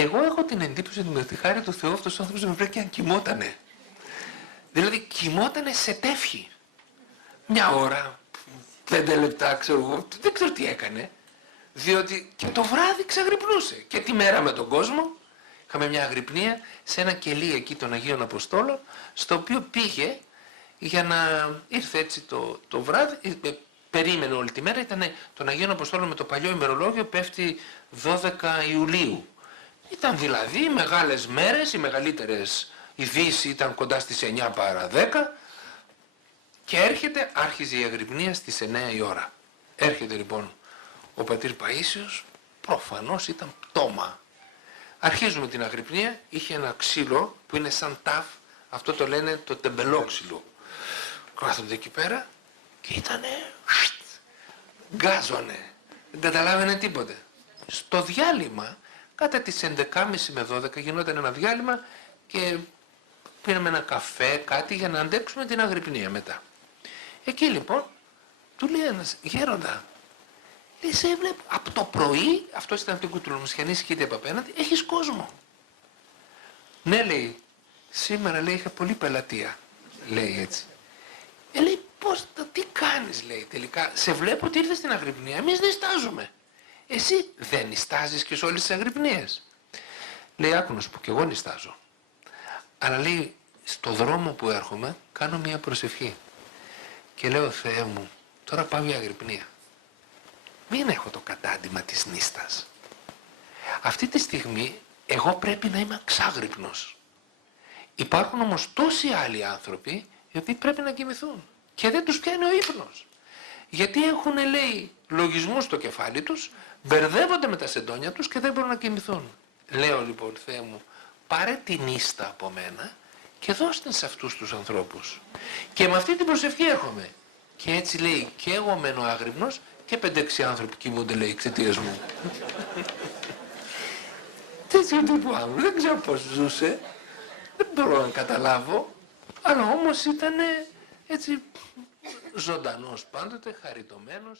Εγώ έχω την εντύπωση ότι με τη χάρη του Θεού αυτός ο άνθρωπος με βρήκε αν κοιμότανε. Δηλαδή κοιμότανε σε τεύχη. Μια ώρα, 5 λεπτά, ξέρω εγώ, δεν ξέρω τι έκανε. Διότι και το βράδυ ξαγρυπνούσε. Και τη μέρα με τον κόσμο. Είχαμε μια αγρυπνία σε ένα κελί εκεί των Αγίων Αποστόλων, στο οποίο πήγε για να ήρθε έτσι το βράδυ, περίμενε όλη τη μέρα, ήταν των Αγίων Αποστόλων με το παλιό ημερολόγιο, πέφτει 12 Ιουλίου. Ήταν δηλαδή μεγάλες μέρες, οι μεγαλύτερες, η Δύση ήταν κοντά στις 9 παρά 10 και άρχιζε η αγρυπνία στις 9 η ώρα. Έρχεται λοιπόν ο πατήρ Παΐσιος, προφανώς ήταν πτώμα. Αρχίζουμε την αγρυπνία, είχε ένα ξύλο που είναι σαν τάφ, αυτό το λένε το τεμπελόξυλο. Κάθονται εκεί πέρα και ήτανε, γκάζωνε, δεν καταλάβαινε τίποτε. Στο διάλειμμα, κατά τις 11.30 με 12 γινόταν ένα διάλειμμα και πήραμε ένα καφέ, κάτι για να αντέξουμε την αγρυπνία μετά. Εκεί λοιπόν, του λέει ένας γέροντα, λέει, σε βλέπω, από το πρωί, αυτός ήταν από την Κουτουλομουσιανή σκήτη από απέναντι, έχεις κόσμο. Ναι, λέει, σήμερα, λέει, είχα πολύ πελατεία, λέει έτσι. Λέει, πώς, τι κάνεις, λέει, τελικά, σε βλέπω ότι ήρθες στην αγρυπνία, εμείς νηστάζουμε. Εσύ δεν νηστάζεις και σε όλες τις αγρυπνίες. Λέει, άκου να σου πω, και εγώ νηστάζω. Αλλά λέει, στο δρόμο που έρχομαι, κάνω μια προσευχή. Και λέω, Θεέ μου, τώρα πάω για αγρυπνία. Μην έχω το κατάντημα της νύστας. Αυτή τη στιγμή εγώ πρέπει να είμαι αξάγρυπνος. Υπάρχουν όμως τόσοι άλλοι άνθρωποι οι οποίοι πρέπει να κοιμηθούν και δεν τους πιάνει ο ύπνος. Γιατί έχουν, λέει, λογισμούς στο κεφάλι τους, μπερδεύονται με τα σεντόνια τους και δεν μπορούν να κοιμηθούν. Λέω λοιπόν, Θεέ μου, πάρε τη νύστα από μένα και δώστε σε αυτούς τους ανθρώπους. Και με αυτή την προσευχή έρχομαι. Και έτσι, λέει, και εγώ μένω άγρυπνος και 5-6 άνθρωποι κοιμούνται, λέει, εξαιτίας μου. Τέτοιο τύπου άνθρωπο, δεν ξέρω πώς ζούσε, δεν μπορώ να καταλάβω, αλλά όμως ήταν έτσι ζωντανός πάντοτε, χαριτωμένος.